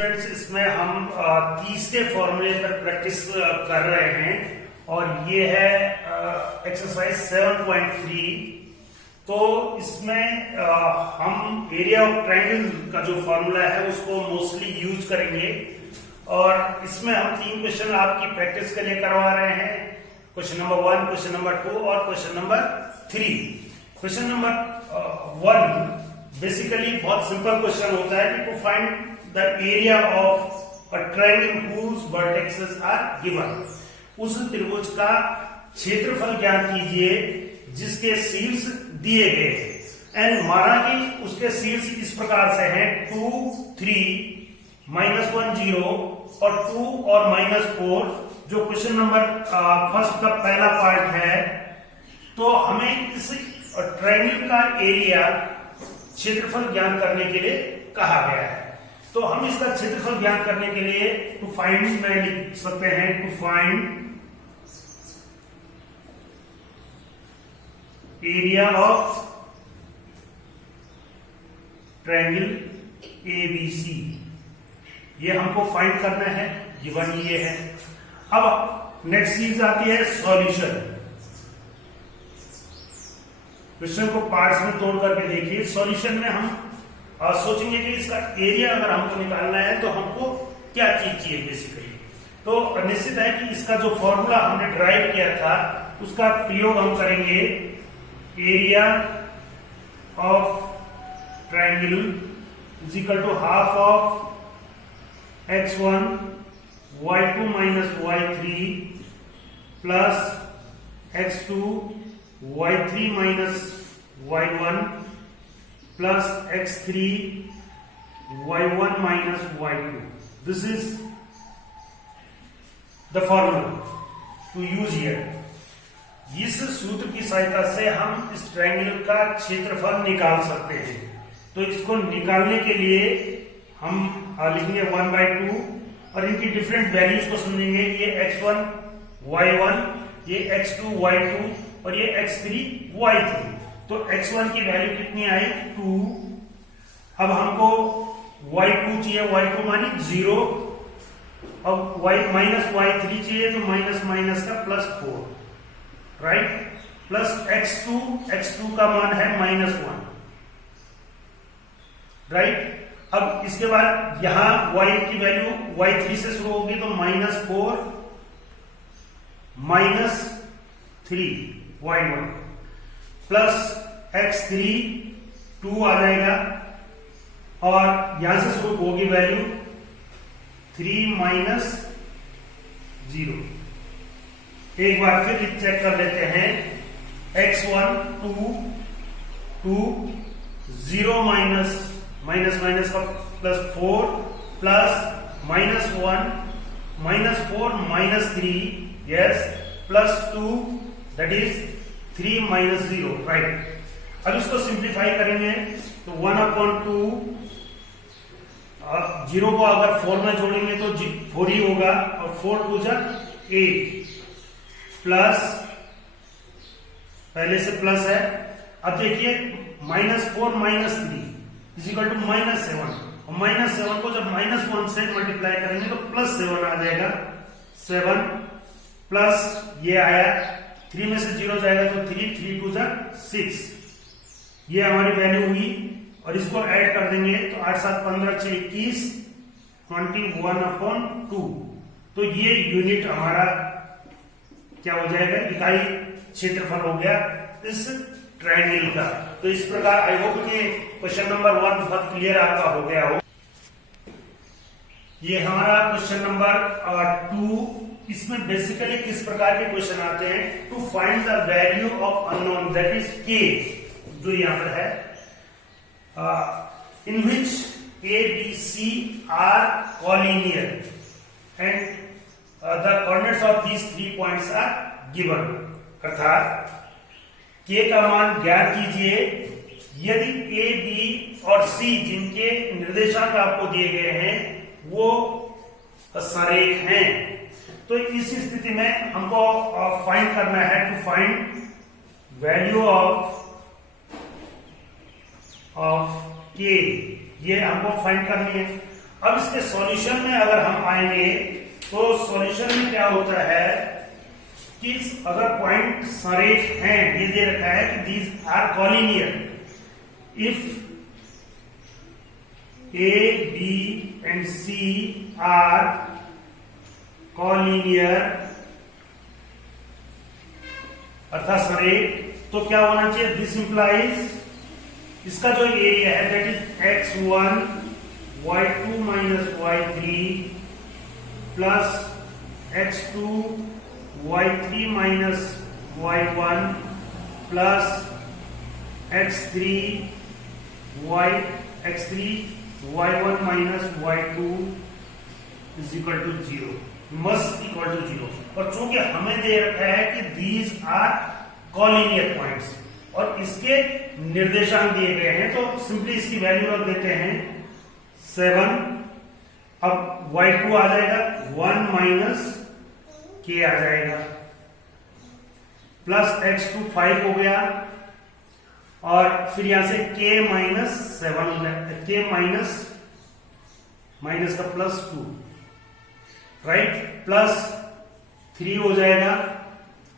Students, इसमें हम तीसरे फॉर्मूले पर प्रैक्टिस कर रहे हैं और ये है एक्सरसाइज 7.3। तो इसमें हम एरिया ऑफ ट्रायंगल का जो फॉर्मूला है उसको मोस्टली यूज करेंगे और इसमें हम 3 क्वेश्चन आपकी प्रैक्टिस के लिए करवा रहे हैं। क्वेश्चन नंबर 1, क्वेश्चन नंबर 2 और question number 3। Question number 1 basically बहुत सिंपल क्वेश्चन होता है कि to find the area of a triangle whose vertices are given। उस त्रिभुज का क्षेत्रफल ज्ञात कीजिए जिसके शीर्ष दिए गए हैं। एंड माना कि उसके शीर्ष इस प्रकार से हैं 2, 3, -1, 0 और 2 और -4, जो क्वेश्चन नंबर फर्स्ट का पहला पार्ट है। तो हमें इस ट्रायंगल का एरिया क्षेत्रफल ज्ञात करने के लिए कहा गया है। तो हम इसका क्षेत्रफल ज्ञात करने के लिए टू फाइंड में लिख सकते हैं to find area of triangle ABC। ये हमको फाइंड करना है, गिवन ये है। अब नेक्स्ट चीज आती है सॉल्यूशन। क्वेश्चन को पार्ट्स में तोड़ करके देखिए। सॉल्यूशन में हम सोचेंगे कि इसका एरिया अगर हमको निकालना है तो हमको क्या चीज चाहिए बेसिकली। तो निश्चित है कि इसका जो फॉर्मूला हमने ड्राइव किया था उसका प्रयोग हम करेंगे। Area of triangle is equal to half of x1 y2 minus y3 plus x2 y3 minus y1 plus x3 y1 minus y2। This is the formula to use here। इस सूत्र की सहायता से हम इस ट्रायंगल का क्षेत्रफल निकाल सकते हैं। तो इसको निकालने के लिए हम लिखेंगे 1/2 और इनकी डिफरेंट वैल्यूज को समझेंगे। ये x1 y1, ये x2 y2 और ये x3 y3। तो x1 की वैल्यू कितनी आई 2। अब हमको y2 चाहिए, y2 मानी 0। अब y-y3 चाहिए तो माइनस माइनस का +4, राइट। प्लस x2 का मान है -1, राइट। अब इसके बाद यहां y की वैल्यू y3 से शुरू होगी तो -4 -3 y1 प्लस x3 2 आ जाएगा और यहां से शुरू होगी वैल्यू 3 -0। एक बार फिर चेक कर लेते हैं। x1 2 0 माइनस का +4 plus -1 -4 -3 yes +2 that is 3 -0, right. अब इसको सिंप्लीफाई करेंगे तो 1/2 0 को अगर 4 में जोड़ेंगे तो 4 ही होगा और 4 2 जा 8 प्लस पहले से प्लस है। अब देखिए -4 -3 इज इक्वल टू -7 और -7 को जब -1 से मल्टीप्लाई करेंगे तो +7 आ जाएगा। 7 प्लस ये आया 3 में से 0 जाएगा तो 3 2 जा 6। ये हमारी वैल्यू हुई और इसको ऐड कर देंगे तो 8 7 15 6 21 21/2। तो ये यूनिट हमारा क्या हो जाएगा, इकाई क्षेत्रफल हो गया इस ट्रायंगल का। तो इस प्रकार आई होप कि क्वेश्चन नंबर 1 बहुत क्लियर आपका हो गया हो। ये हमारा क्वेश्चन नंबर 2। इसमें बेसिकली किस प्रकार के क्वेश्चन आते हैं, to find the value of unknown that is k, जो यहां पर है, in which a b c are collinear and the coordinates of these 3 points are given. अर्थात k का मान ज्ञात कीजिए यदि a b और c जिनके निर्देशांक आपको दिए गए हैं वो सरेख हैं। तो इस स्थिति में हमको फाइंड करना है टू फाइंड वैल्यू ऑफ के, ये हमको फाइंड करनी है। अब इसके सॉल्यूशन में अगर हम आएंगे तो सॉल्यूशन में क्या होता है कि अगर पॉइंट संरेख हैं, ये दे रखा है कि these are collinear if A, B and C are collinear अर्थात संरेख, तो क्या होना चाहिए? दिस इंप्लाइज इसका जो एरिया है that is x1 y2 minus y3 plus x2 y3 minus y1 plus x3 y1 minus y2 is equal to 0, must equal to 0। और चूंकि हमें दे रखा है कि दीज आर कॉलिनियर पॉइंट्स और इसके निर्देशांक दिए गए हैं, तो सिंपली इसकी वैल्यू रख देते हैं 7। अब y2 आ जाएगा 1 माइनस k आ जाएगा प्लस x2 5 हो गया और फिर यहां से k माइनस 7 हो जाएगा, k माइनस का प्लस 2, राइट, प्लस 3 हो जाएगा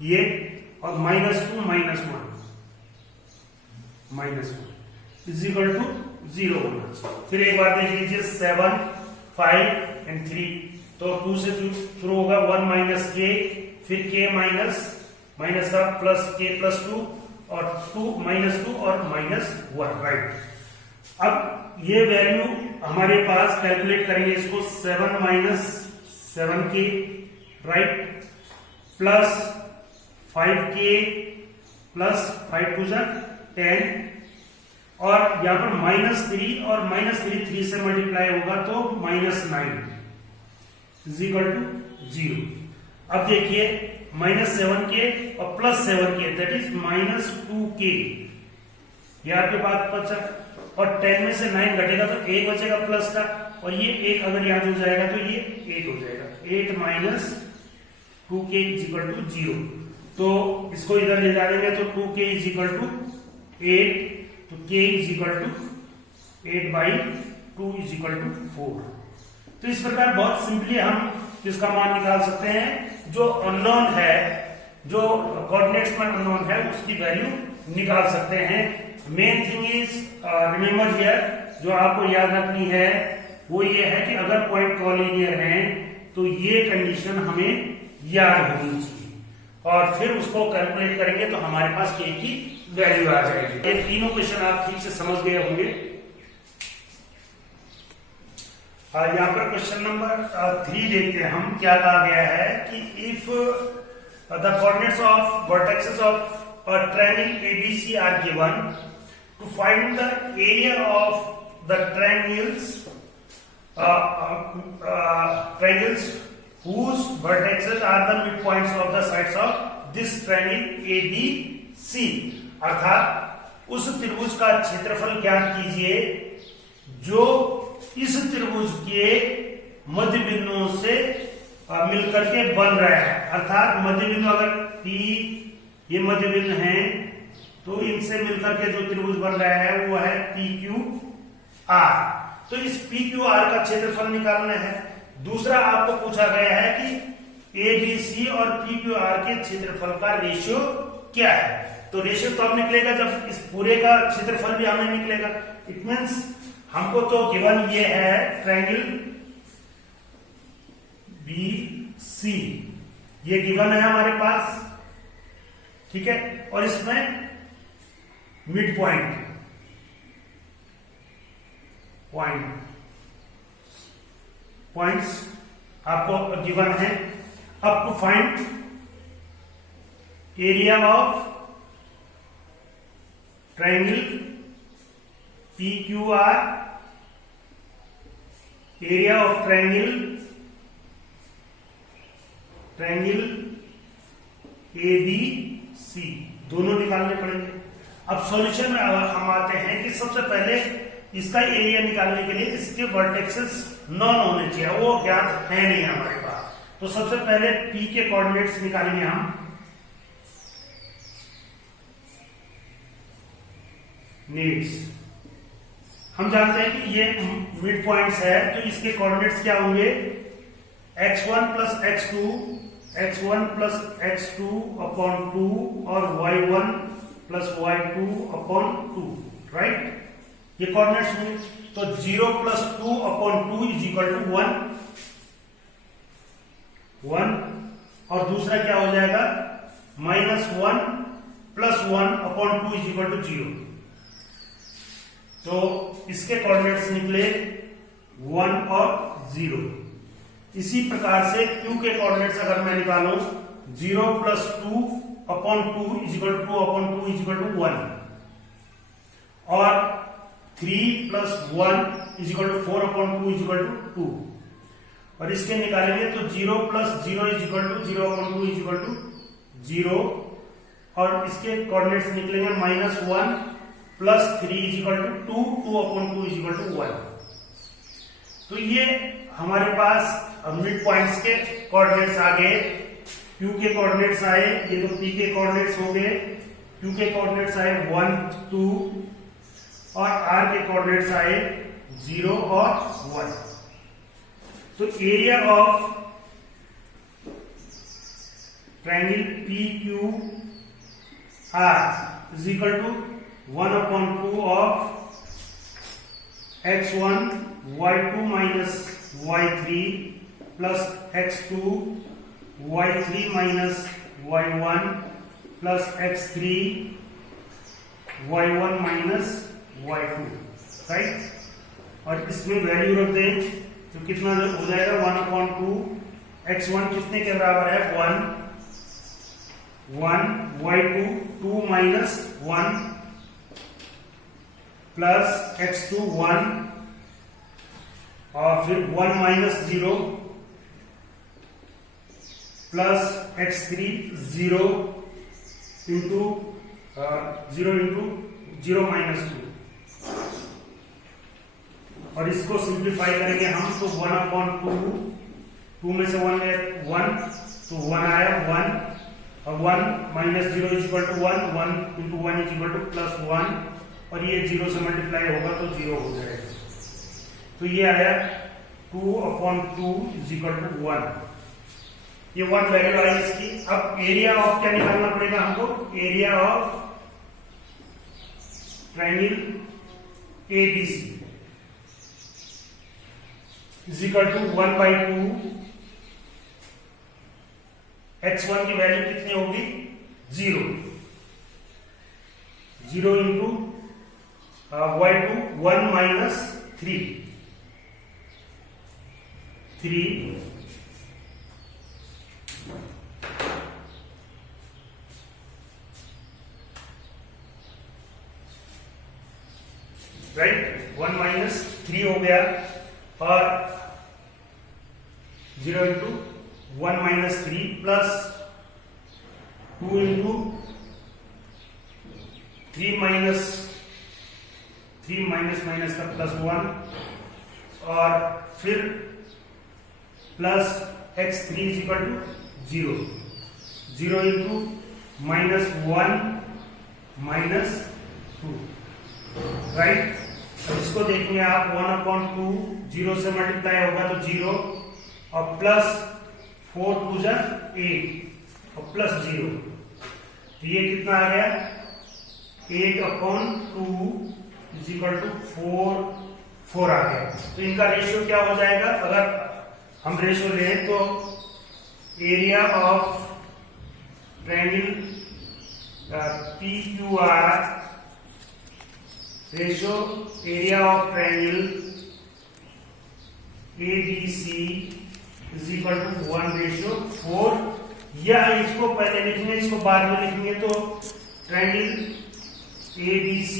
ये और -2 -1 इज इक्वल टू 0 होना चाहिए। फिर एक बार देख लीजिए 7 5 एंड 3, तो 2 से शुरू होगा 1 माइनस k, फिर k माइनस का प्लस k प्लस 2 और 2 -2 और -1, राइट। अब ये वैल्यू हमारे पास कैलकुलेट करेंगे इसको 7 minus 7k, right, plus 5k plus 5 to 10 और यहां पर -3 और -3 से मल्टीप्लाई होगा तो -9 इज इक्वल टू 0। अब देखिए -7k और plus 7k that is -2k, ये आपके पास बचा और 10 में से 9 घटेगा तो 1 बचेगा प्लस का, और ये 1 अगर यहां जुड़ जाएगा तो ये 8 हो जाएगा, 8 minus 2k is equal to 0। तो इसको इधर ले जाएंगे तो 2k इज इक्वल टू 8, तो k is equal to 8/2 is equal to 4। तो इस प्रकार बहुत सिंपली हम इसका मान निकाल सकते हैं। जो अननोन है, जो कोऑर्डिनेट्स में अननोन है, उसकी वैल्यू निकाल सकते हैं। Main thing is remember here, जो आपको याद रखनी है वो ये है कि अगर पॉइंट कॉलिनियर हैं तो ये कंडीशन हमें याद होनी चाहिए और फिर उसको कैलकुलेट करेंगे तो हमारे पास k की वैल्यू आ जाएगी। ये तीनों क्वेश्चन आप ठीक से समझ गए होंगे। यहाँ पर क्वेश्चन नंबर 3 देखते हैं हम, क्या कहा गया है कि if the coordinates of vertexes of a triangle ABC are given, to find the area of the triangles whose vertices are the midpoints of the sides of this triangle ABC, अर्थात उस त्रिभुज का क्षेत्रफल ज्ञात कीजिए जो इस त्रिभुज के मध्य बिंदुओं से मिलकर के बन रहा है। अर्थात मध्य बिंदु अगर P ये मध्य बिंदु हैं तो इनसे मिलकर के जो त्रिभुज बन रहा है वो है PQR। तो इस PQR का क्षेत्रफल निकालना है। दूसरा आपको पूछा गया है कि ABC और PQR के क्षेत्रफल का रेशियो क्या है। तो रेशियो तब निकलेगा जब इस पूरे का क्षेत्रफल भी हमें निकलेगा। इट मींस हमको तो गिवन ये है ट्रायंगल BC, ये गिवन है हमारे पास, ठीक है, और इसमें मिड पॉइंट्स आपको गिवन है। अब to find area of triangle PQR, area of triangle ABC, दोनों निकालने पड़ेंगे। अब सॉल्यूशन में हम आते हैं कि सबसे पहले इसका एरिया निकालने के लिए इसके वर्टेक्सेस नॉन होने चाहिए, वो ज्ञात है नहीं हमारे पास। तो सबसे पहले P के कोऑर्डिनेट्स निकालेंगे हम। नीड्स हम जानते हैं कि ये मिड पॉइंट्स है, तो इसके कोऑर्डिनेट्स क्या होंगे, x1 plus x2, x1 plus x2 upon 2 और y1 plus y2 upon 2, right, ये कोऑर्डिनेट्स होंगे। तो 0 plus 2 upon 2 is equal to 1, और दूसरा क्या हो जाएगा, -1 plus 1 upon 2 is equal to 0। तो इसके कोऑर्डिनेट्स निकले 1 और 0। इसी प्रकार से Q के कोऑर्डिनेट्स अगर मैं निकालूं, 0 plus 2 upon 2 is equal to 2 upon 2 is equal to 1, और 3 plus 1 is equal to 4 upon 2 is equal to 2, और इसके निकालेंगे तो 0 plus 0 is equal to 0 upon 2 is equal to 0, और इसके कोऑर्डिनेट्स निकलेंगे -1 plus 3 is equal to 2 upon 2 is equal to 1। तो ये हमारे पास मिड पॉइंट्स के कोऑर्डिनेट्स आ गए। Q के कोऑर्डिनेट्स आए, ये तो P के कोऑर्डिनेट्स हो गए, Q के कोऑर्डिनेट्स आए 1 2, और R के कोऑर्डिनेट्स आए 0 और 1। तो area of triangle PQR is equal to 1 upon 2 of x1 y2 minus y3 plus x2 y3 minus y1 plus x3 y1 minus y2, right, और इसमें वैल्यू रख दें तो कितना हो जाएगा, 1 अपॉन 2, x1 कितने के बराबर है, 1 y2 2 माइनस 1 प्लस x2 1, और फिर 1 minus 0 plus x3 0 into 0 minus 2, और इसको सिंप्लीफाई करेंगे हम तो 1 अपॉन 2 में से 1 है 1, तो 1 आया 1, और 1 minus 0 is equal to 1, 1 into 1 is equal to plus 1, और ये 0 से मल्टीप्लाई होगा तो 0 हो जाएगा। तो ये आया 2 अपॉन 2 इज इक्वल टू 1, ये 1 वैल्यू आई इसकी। अब एरिया ऑफ क्या निकालना पड़ेगा हमको, area of triangle ABC is equal to 1/2, x1 की वैल्यू कितनी होगी, 0 into y2 1 minus 3 right, 1 minus 3 हो गया, और 0 into 1 minus 3 plus 2 into 3 minus का प्लस 1, और फिर plus x3 is equal to 0 into -1 minus 2, right. अब इसको देखेंगे आप, 1 अपॉन 2 0 से मल्टीप्लाई होगा तो 0, और प्लस 4 2 जा 8 और प्लस 0, तो ये कितना आ गया, 8 अपॉन 2 इज इक्वल टू 4 आ गया। तो इनका रेशियो क्या हो जाएगा, अगर हम रेशियो लें तो area of triangle PQR ratio area of triangle ABC is equal to 1/4, या इसको पहले लिखेंगे, इसको बाद में लिखेंगे, तो triangle ABC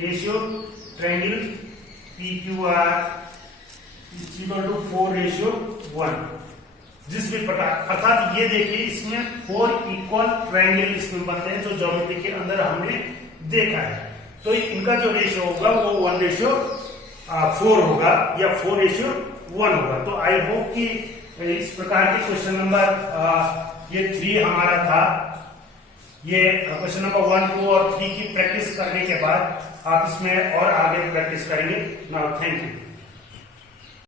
ratio triangle PQR is equal to 4/1, जिस भी प्रकार, अर्थात ये देखिए इसमें 4 इक्वल ट्रायंगल इसमें बनते हैं जो ज्योमेट्री के अंदर हमने देखा है। तो इनका जो रेशियो होगा वो 1/4 होगा या 4/1 होगा। तो आई होप कि इस प्रकार के क्वेश्चन नंबर ये 3 हमारा था। ये क्वेश्चन नंबर 1 2 और 3 की प्रैक्टिस करने के बाद आप इसमें और आगे प्रैक्टिस करेंगे। Now thank you.